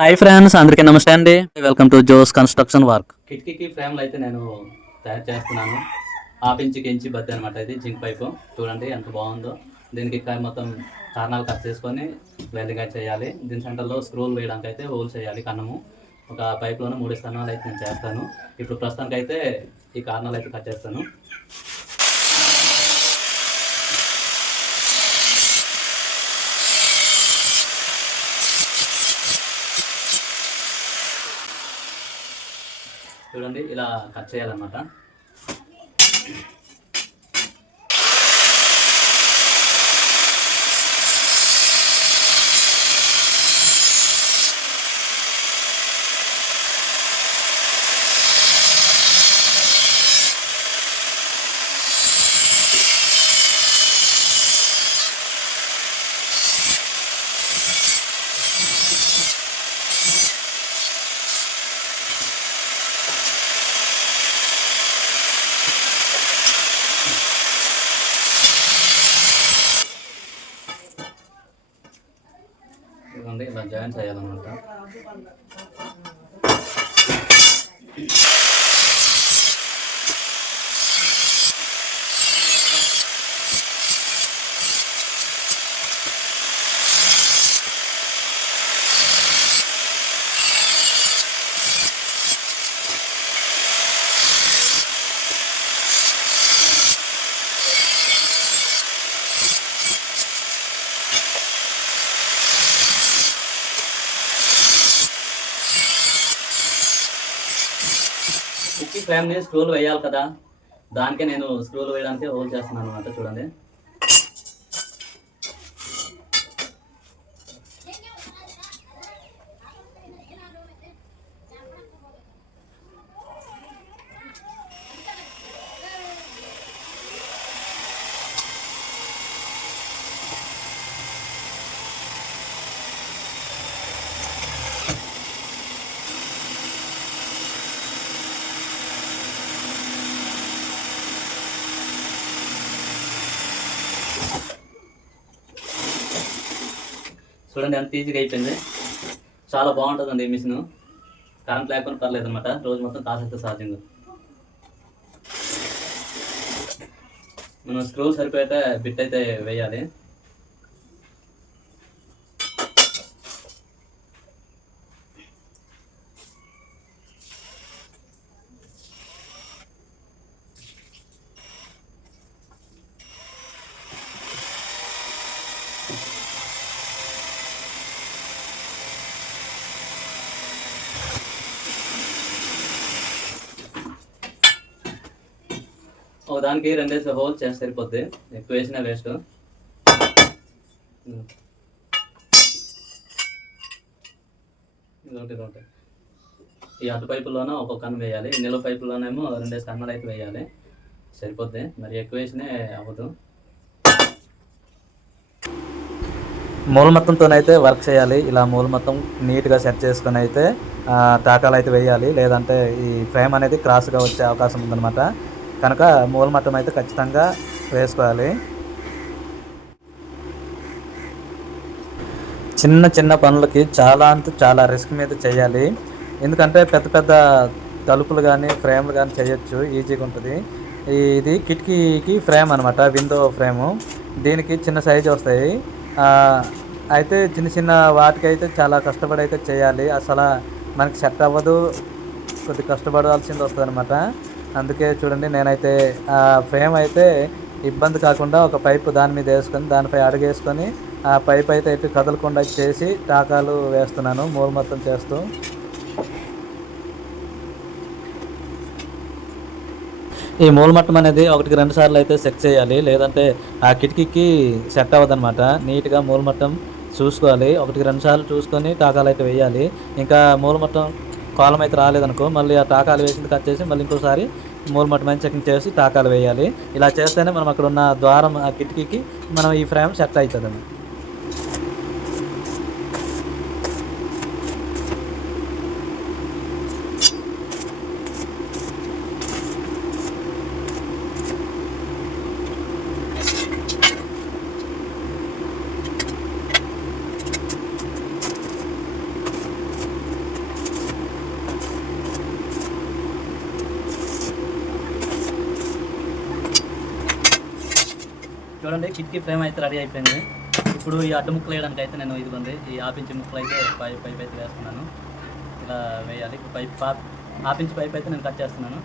Hi friends, అందరికీ నమస్తే అండి. Welcome to Jose construction work. కిటికీకి ఫ్రేమ్లు అయితే నేను తయారు చేస్తున్నాను. హాఫ్ ఇంచ్ బద్ది అనమాట. ఇది జింక్ పైపు చూడండి ఎంత బాగుందో. దీనికి మొత్తం కారణాలు కట్ చేసుకొని వెల్డింగ్ అయితే చేయాలి. దీని సెంటర్లో స్క్రూలు వేయడానికి అయితే హోల్స్ చేయాలి. కన్నము ఒక పైప్లోనే 3 స్థానాలు అయితే నేను చేస్తాను. ఇప్పుడు ప్రస్తుతానికి అయితే ఈ కారణాలు అయితే కట్ చేస్తాను. చూడండి ఇలా కట్ చేయాలన్నమాట. ఇదిగోండి ఇలా జాయిన్ చేయాలన్నమాట. కిటికీ ఫ్రేమ్ని స్క్రూలు వేయాలి కదా, దానికే నేను స్క్రూలు వేయడానికి హోల్ చేస్తున్నాను అనమాట. చూడండి చూడండి ఎంత ఈజీగా అయిపోయింది. చాలా బాగుంటుందండి ఈ మిషన్. కరెంట్ లేకపోయినా పర్లేదు అనమాట. రోజు మొత్తం కాసేస్తే ఛార్జింగ్. మనం స్క్రూ సరిపోయితే బిట్ అయితే వేయాలి. ఒక దానికి 2 హోల్ చేస్తే సరిపోద్ది. ఎక్కువ వేసినా వేస్ట్. ఇదొకటి ఈ అటు పైపులోనూ ఒక్కొక్క కన్ను వేయాలి. నిలువ పైపులోనేమో 2 కన్నులు అయితే వేయాలి. సరిపోద్ది. మరి ఎక్కువ వేసినా అవ్వదు. మూలమత్తంతోనైతే వర్క్ చేయాలి. ఇలా మూలమత్తం నీట్గా సెట్ చేసుకొని అయితే టాకాలు అయితే వేయాలి. లేదంటే ఈ ఫ్రేమ్ అనేది క్రాస్గా వచ్చే అవకాశం ఉందన్నమాట. కనుక మూలమట్టం అయితే ఖచ్చితంగా వేసుకోవాలి. చిన్న చిన్న పనులకి చాలా రిస్క్ మీద చేయాలి. ఎందుకంటే పెద్ద పెద్ద తలుపులు కానీ ఫ్రేమ్లు కానీ చేయొచ్చు, ఈజీగా ఉంటుంది. ఇది కిటికీకి ఫ్రేమ్ అనమాట, విండో ఫ్రేము. దీనికి చిన్న సైజు వస్తాయి. అయితే చిన్న చిన్న వాటికైతే చాలా కష్టపడి అయితే చేయాలి. అసలు మనకి సెట్ అవ్వదు, కొద్ది కష్టపడాల్సింది వస్తుంది అనమాట. అందుకే చూడండి నేనైతే ఆ ఫ్రేమ్ అయితే ఇబ్బంది కాకుండా ఒక పైపు దాని మీద వేసుకొని దానిపై అడుగేసుకొని ఆ పైప్ అయితే ఎటు కదలకుండా చేసి టాకాలు వేస్తున్నాను మూల మొత్తం చేస్తూ. ఈ మూలమట్టం అనేది 1-2 సార్లు అయితే చెక్ చేయాలి. లేదంటే ఆ కిటికీకి సెట్ అవ్వదన్నమాట. నీట్గా మూలమట్టం చూసుకోవాలి. 1-2 సార్లు చూసుకొని టాకాలు అయితే వేయాలి. ఇంకా మూలమట్టం కాలం అయితే రాలేదనుకో, మళ్ళీ ఆ టాకాలు వేసింది కట్ చేసి మళ్ళీ ఇంకోసారి మూలమట్టం అయితే చెకింగ్ చేసి టాకాలు వేయాలి. ఇలా చేస్తేనే మనం అక్కడ ఉన్న ద్వారం ఆ కిటికీకి మనం ఈ ఫ్రేమ్ సెట్ అవుతుందండి. చూడండి కిటికీ ఫ్రేమ్ అయితే రెడీ అయిపోయింది. ఇప్పుడు ఈ అడ్డు ముక్కలు వేయడానికి అయితే నేను ఇదిగోండి ఈ ఆపించి ముక్కలు అయితే పైప్ అయితే వేస్తున్నాను. ఇలా వేయాలి. ఆపించి పైప్ అయితే నేను కట్ చేస్తున్నాను.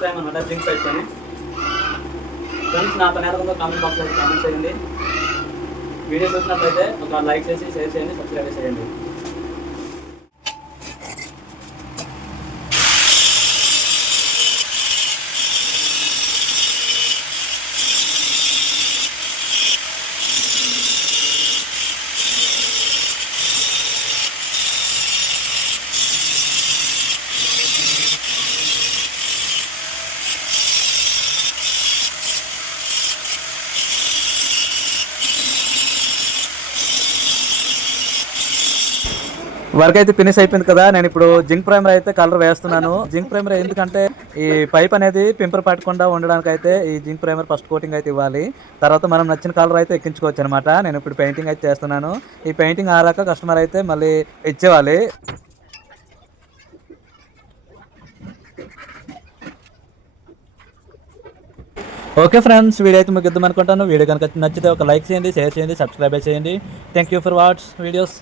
ఫ్రేమ్ అనమాట జింక్ పైప్ అని. ఫ్రెండ్స్ నా పని ఎలా ఉందో కామెంట్ బాక్స్లో కామెంట్ చేయండి. వీడియో చూసినట్లయితే ఒక లైక్ చేసి షేర్ చేయండి, సబ్స్క్రైబ్ చేయండి. వర్క్ అయితే ఫినిష్ అయిపోయింది కదా. నేను ఇప్పుడు జింక్ ప్రైమర్ అయితే కలర్ వేస్తున్నాను. జింక్ ప్రైమర్ ఎందుకంటే ఈ పైప్ అనేది పింపర్ పట్టకుండా ఉండడానికి అయితే ఈ జింక్ ప్రైమర్ ఫస్ట్ కోటింగ్ అయితే ఇవ్వాలి. తర్వాత మనం నచ్చిన కలర్ అయితే ఎక్కించుకోవచ్చు అనమాట. నేను ఇప్పుడు పెయింటింగ్ అయితే చేస్తున్నాను. ఈ పెయింటింగ్ ఆరాక కస్టమర్ అయితే మళ్ళీ ఇచ్చేవాలి. ఓకే ఫ్రెండ్స్, వీడియో అయితే మీకు ఇద్దాం అనుకుంటాను. వీడియో కనుక నచ్చితే ఒక లైక్ చేయండి, షేర్ చేయండి, సబ్స్క్రైబ్ చేయండి. Thank you for watch videos.